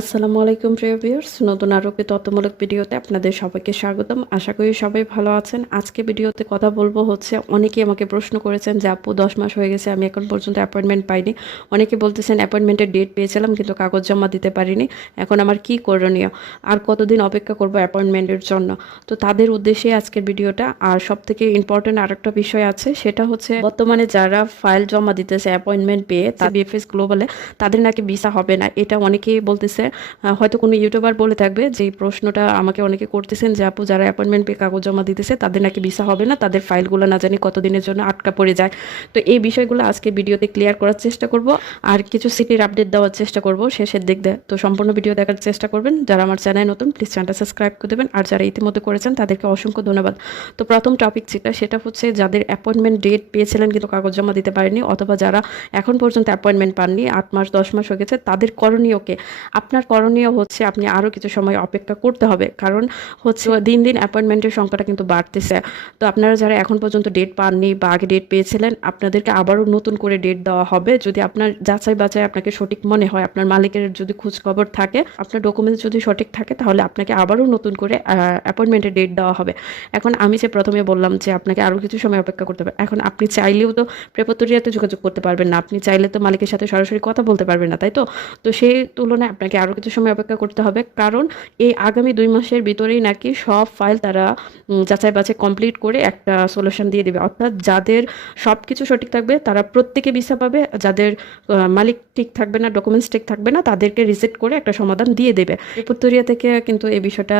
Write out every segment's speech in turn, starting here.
আসসালামু আলাইকুম, প্রিয় ভিউয়ার্স নতুন আরও একটি তথ্যমূলক ভিডিওতে আপনাদের সবাইকে স্বাগতম। আশা করি সবাই ভালো আছেন। আজকে ভিডিওতে কথা বলব হচ্ছে, অনেকেই আমাকে প্রশ্ন করেছেন যে, আপু, দশ মাস হয়ে গেছে, আমি এখন পর্যন্ত অ্যাপয়েন্টমেন্ট পাইনি। অনেকে বলতেছেন অ্যাপয়েন্টমেন্টের ডেট পেয়েছিলাম, কিন্তু কাগজ জমা দিতে পারিনি। এখন আমার কি করণীয়? আর কতদিন অপেক্ষা করব অ্যাপয়েন্টমেন্টের জন্য? তো তাদের উদ্দেশ্যে আজকের ভিডিওটা। আর সব থেকে ইম্পর্টেন্ট আরেকটা বিষয় আছে, সেটা হচ্ছে, বর্তমানে যারা ফাইল জমা দিতেছে অ্যাপয়েন্টমেন্ট পেয়ে তা বিএফএস গ্লোবালে তাদের নাকি ভিসা হবে না। এটা অনেকেই বলতেছে আহ, হয়তো কোনো ইউটিউবার বলে থাকবে যে প্রশ্নটা আমাকে অনেকে করতেছেন যে আপু যারা অ্যাপয়েন্টমেন্ট পেয়ে কাগজ জমা দিতেছে তাদের নাকি ভিসা হবে না? তাদের ফাইলগুলো না জানি কতদিনের জন্য আটকা পড়ে যায়। তো এই বিষয়গুলো আজকে ভিডিওতে ক্লিয়ার করার চেষ্টা করব। আর কিছু সিটির আপডেট দেওয়ার চেষ্টা করব শেষের দিক দিয়ে। তো সম্পূর্ণ ভিডিও দেখার চেষ্টা করবেন। যারা আমার চ্যানেল নতুন প্লিজ চ্যানেলটা সাবস্ক্রাইব করে দেবেন। আর যারা ইতিমধ্যে করেছেন তাদেরকে অসংখ্য ধন্যবাদ। তো প্রথম টপিক যেটা সেটা হচ্ছে যাদের অ্যাপয়েন্টমেন্ট ডেট পেয়েছিলেন কিন্তু কাগজ জমা দিতে পারেনি অথবা যারা এখন পর্যন্ত অ্যাপয়েন্টমেন্ট পাননি আট মাস দশ মাস হয়ে গেছে তাদের করণীয়কে আপনার করণীয় হচ্ছে আপনি আরও কিছু সময় অপেক্ষা করতে হবে। কারণ হচ্ছে দিন দিন অ্যাপয়েন্টমেন্টের সংখ্যাটা কিন্তু বাড়তেছে। তো আপনারা যারা এখন পর্যন্ত ডেট পাননি বা আগে ডেট পেয়েছিলেন, আপনাদেরকে আবারও নতুন করে ডেট দেওয়া হবে। যদি আপনার যাচাই বাছাই আপনাকে সঠিক মনে হয়, আপনার মালিকের যদি খোঁজখবর থাকে, আপনার ডকুমেন্টস যদি সঠিক থাকে, তাহলে আপনাকে আবারও নতুন করে অ্যাপয়েন্টমেন্টের ডেট দেওয়া হবে। এখন আমি যে প্রথমে বললাম যে আপনাকে আরও কিছু সময় অপেক্ষা করতে হবে, এখন আপনি চাইলেও তো প্রেপতরিয়াতে যোগাযোগ করতে পারবেন না। আপনি চাইলে তো মালিকের সাথে সরাসরি কথা বলতে পারবেন না, তাই তো? তো সেই তুলনায় আপনাকে আরও কিছু সময় অপেক্ষা করতে হবে। কারণ এই আগামী দুই মাসের ভিতরেই নাকি সব ফাইল তারা যাচাই বাছাই কমপ্লিট করে একটা সলিউশন দিয়ে দেবে। অর্থাৎ যাদের সব কিছু সঠিক থাকবে, তারা প্রত্যেকে ভিসা পাবে। যাদের মালিক ঠিক থাকবে না ডকুমেন্টস ঠিক থাকবে না, তাদেরকে রিজেক্ট করে একটা সমাধান দিয়ে দেবে। উত্তরিয়া থেকে কিন্তু এই বিষয়টা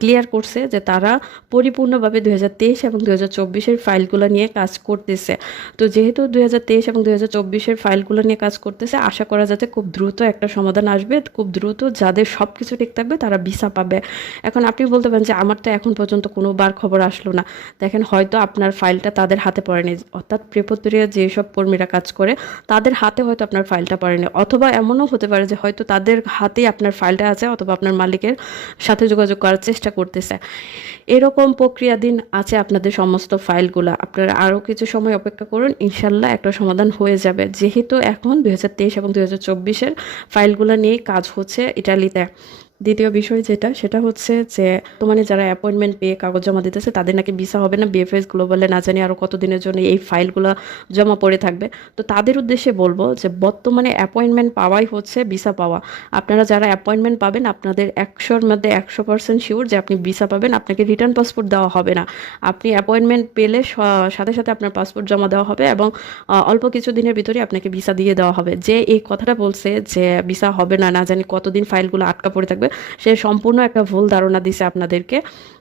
ক্লিয়ার করছে যে তারা পরিপূর্ণভাবে দুই হাজার তেইশ এবং দুই হাজার চব্বিশের ফাইলগুলো নিয়ে কাজ করতেছে। তো যেহেতু দুই হাজার তেইশ এবং দুই হাজার চব্বিশের ফাইলগুলো নিয়ে কাজ করতেছে, আশা করা যাতে খুব দ্রুত একটা সমাধান আসবে, খুব দ্রুত যাদের সব কিছু ঠিক থাকবে তারা ভিসা পাবে। এখন আপনি বলতে পারেন যে আমার তো এখন পর্যন্ত কোনো বার খবর আসলো না। দেখেন হয়তো আপনার ফাইলটা তাদের হাতে পড়েনি। অর্থাৎ প্রেপত্তরিয়া যেসব কর্মীরা কাজ করে, তাদের হাতে হয়তো আপনার ফাইলটা পড়েনি। অথবা এমনও হতে পারে যে হয়তো তাদের হাতেই আপনার ফাইলটা আছে, অথবা আপনার মালিকের সাথে যোগাযোগ করার চেষ্টা করতেছে। এরকম প্রক্রিয়াধীন আছে আপনাদের সমস্ত ফাইলগুলো আপনারা আরও কিছু সময় অপেক্ষা করুন ইনশাল্লাহ একটা সমাধান হয়ে যাবে। যেহেতু এখন দুই হাজার তেইশ এবং দুই ফাইলগুলো নিয়ে কাজ হচ্ছে ইটালিতে। দ্বিতীয় বিষয় যেটা, সেটা হচ্ছে যে তোমার যারা অ্যাপয়েন্টমেন্ট পেয়ে কাগজ জমা দিতেছে, তাদের নাকি ভিসা হবে না বিএফএস গ্লোবালে না জানি আরও কতদিনের জন্য এই ফাইলগুলো জমা পড়ে থাকবে। তো তাদের উদ্দেশ্যে বলব যে বর্তমানে অ্যাপয়েন্টমেন্ট পাওয়াই হচ্ছে ভিসা পাওয়া। আপনারা যারা অ্যাপয়েন্টমেন্ট পাবেন, আপনাদের একশোর মধ্যে একশো পার্সেন্ট শিওর যে আপনি ভিসা পাবেন, আপনাকে রিটার্ন পাসপোর্ট দেওয়া হবে না। আপনি অ্যাপয়েন্টমেন্ট পেলে সাথে সাথে আপনার পাসপোর্ট জমা দেওয়া হবে এবং অল্প কিছু দিনের ভিতরে আপনাকে ভিসা দিয়ে দেওয়া হবে। যে এই কথাটা বলছে যে ভিসা হবে না না জানি কতদিন ফাইলগুলো আটকা পড়ে থাকবে সে সম্পূর্ণ একটা ভুল ধারণা দিছে আপনাদেরকে।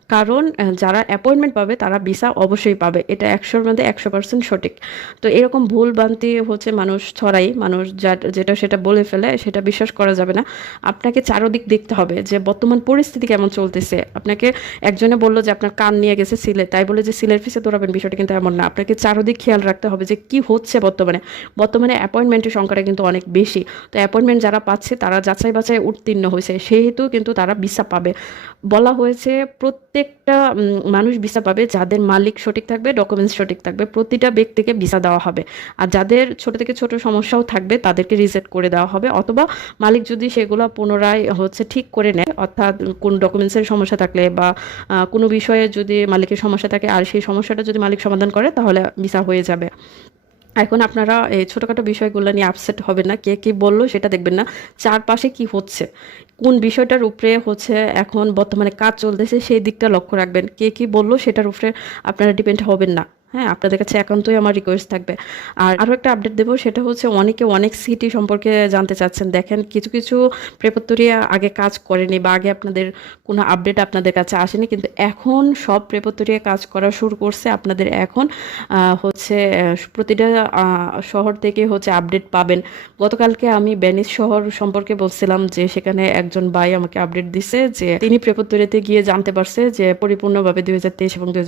কারণ যারা অ্যাপয়েন্টমেন্ট পাবে তারা ভিসা অবশ্যই পাবে। এটা একশোর মধ্যে একশো পার্সেন্ট সঠিক। তো এরকম ভুল ভ্রান্তি হচ্ছে মানুষ ছড়াই, মানুষ যা যেটা সেটা বলে ফেলে, সেটা বিশ্বাস করা যাবে না। আপনাকে চারোদিক দেখতে হবে যে বর্তমান পরিস্থিতি কেমন চলতেছে। আপনাকে একজনে বলল যে আপনার কান নিয়ে গেছে সিলে, তাই বলে যে সিলের ফিসে দৌড়াবেন, বিষয়টা কিন্তু এমন না। আপনাকে চারোদিক খেয়াল রাখতে হবে যে কি হচ্ছে বর্তমানে। বর্তমানে অ্যাপয়েন্টমেন্টের সংখ্যাটা কিন্তু অনেক বেশি। তো অ্যাপয়েন্টমেন্ট যারা পাচ্ছে তারা যাচাই বাছাই উত্তীর্ণ হয়েছে। সেহেতু কিন্তু তারা ভিসা পাবে। বলা হয়েছে প্রত্যেকটা মানুষ ভিসা পাবে, যাদের মালিক সঠিক থাকবে ডকুমেন্টস সঠিক থাকবে, প্রতিটা ব্যক্তিকে ভিসা দেওয়া হবে। আর যাদের ছোট থেকে ছোট সমস্যাও থাকবে, তাদেরকে রিজেক্ট করে দেওয়া হবে। অথবা মালিক যদি সেগুলো পুনরায় হচ্ছে ঠিক করে নেয়, অর্থাৎ কোন ডকুমেন্টসের সমস্যা থাকলে বা কোনো বিষয়ে যদি মালিকের সমস্যা থাকে, আর সেই সমস্যাটা যদি মালিক সমাধান করে, তাহলে ভিসা হয়ে যাবে। এখন আপনারা এই ছোটোখাটো বিষয়গুলো নিয়ে আপসেট হবে না। কে কী বলল সেটা দেখবেন না। চারপাশে কি হচ্ছে? কোন বিষয়টার উপরে হচ্ছে এখন বর্তমানে কাজ চলতেছে সেই দিকটা লক্ষ্য রাখবেন। কে কী বলল সেটার উপরে আপনারা ডিপেন্ড হবেন না। হ্যাঁ আপনাদের কাছে একান্তই আমার রিকোয়েস্ট থাকবে। আর আরও একটা আপডেট দেবো, সেটা হচ্ছে অনেকে অনেক সিটি সম্পর্কে জানতে চাচ্ছেন। দেখেন, কিছু কিছু প্রেপত্তরিয়া আগে কাজ করেনি বা আগে আপনাদের কোনো আপডেট আপনাদের কাছে আসেনি, কিন্তু এখন সব প্রেপত্তরিয়া কাজ করা শুরু করছে। আপনাদের এখন হচ্ছে প্রতিটা শহর থেকে হচ্ছে আপডেট পাবেন। গতকালকে আমি বেনিস শহর সম্পর্কে বলছিলাম যে সেখানে একজন ভাই আমাকে আপডেট দিছে যে তিনি প্রেপত্তরিয়াতে গিয়ে জানতে পারছে যে পরিপূর্ণভাবে দুই হাজার তেইশ এবং দুই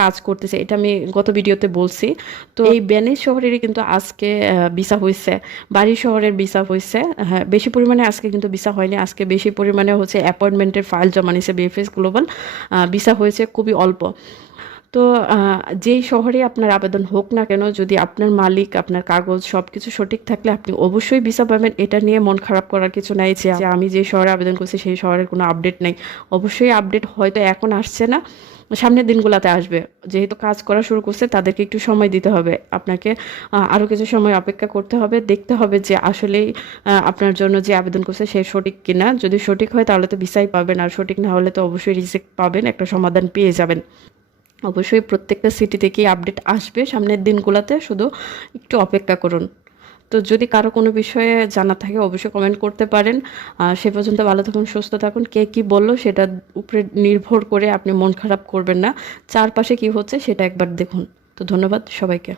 কাজ করতেছে। এটা আমি গত ভিডিওতে বলছি। তো এই বেনিস শহরেরই কিন্তু আজকে ভিসা হয়েছে বাড়ি শহরের ভিসা হয়েছে হ্যাঁ বেশি পরিমাণে আজকে কিন্তু ভিসা হয়নি। আজকে বেশি পরিমাণে হচ্ছে অ্যাপয়েন্টমেন্টের ফাইল জমা নিছে বিএফএস গ্লোবাল ভিসা হয়েছে খুবই অল্প। তো যেই শহরে আপনার আবেদন হোক না কেন, যদি আপনার মালিক, আপনার কাগজ সব কিছু সঠিক থাকলে আপনি অবশ্যই ভিসা পাবেন। এটা নিয়ে মন খারাপ করার কিছু নাই যে আমি যে শহরে আবেদন করছি, সেই শহরের কোনো আপডেট নেই। অবশ্যই আপডেট হয়তো এখন আসছে না। সামনের দিনগুলোতে আসবে। যেহেতু কাজ করা শুরু করছে, তাদেরকে একটু সময় দিতে হবে। আপনাকে আরও কিছু সময় অপেক্ষা করতে হবে। দেখতে হবে যে আসলেই আপনার জন্য যে আবেদন করছে সে সঠিক কিনা। যদি সঠিক হয়, তাহলে তো ভিসাই পাবেন। আর সঠিক না হলে তো অবশ্যই রিজেক্ট পাবেন, একটা সমাধান পেয়ে যাবেন। অবশ্যই প্রত্যেকটা সিটি থেকেই আপডেট আসবে সামনের দিনগুলোতে। শুধু একটু অপেক্ষা করুন। তো যদি কারও কোনো বিষয়ে জানা থাকে, অবশ্যই কমেন্ট করতে পারেন। সে পর্যন্ত ভালো থাকুন, সুস্থ থাকুন। কে কি বলল সেটার উপরে নির্ভর করে আপনি মন খারাপ করবেন না। চারপাশে কি হচ্ছে সেটা একবার দেখুন। তো ধন্যবাদ সবাইকে।